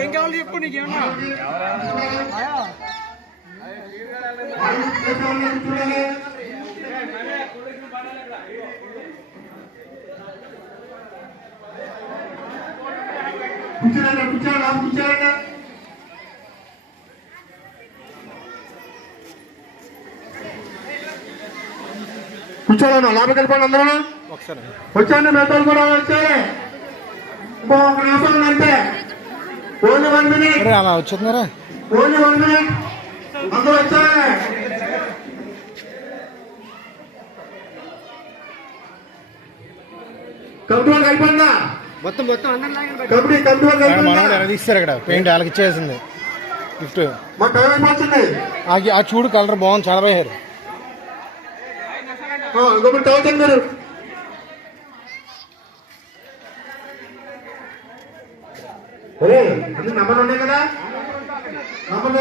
ఏం కావాలి చెప్పు నీకేమన్నా కూర్చోండి లోపలికి వెళ్ళిపోండి అందరూ వచ్చాండి మెత్తలు కూడా వచ్చాయి ఒక నిమిషం అంతే ఓన్లీ 1 minute అలా వచ్చిందరా ఓన్లీ 1 minute అందరూ వచ్చాయి కమిటీ వాళ్ళకి అయిపోయిందా మొత్తం కమిటీ వాళ్ళకి తీస్తారు ఇక్కడ పెయింట్ వాళ్ళకి ఇచ్చేసింది గిఫ్ట్ మా టైం అయిపోతుంది ఆ చూడు కలర్ బాగుంది చాలా బాగారు ఇంకొకటి తాగుతాను మీరు అన్ని నంబర్ ఉన్నాయి కదా నంబర్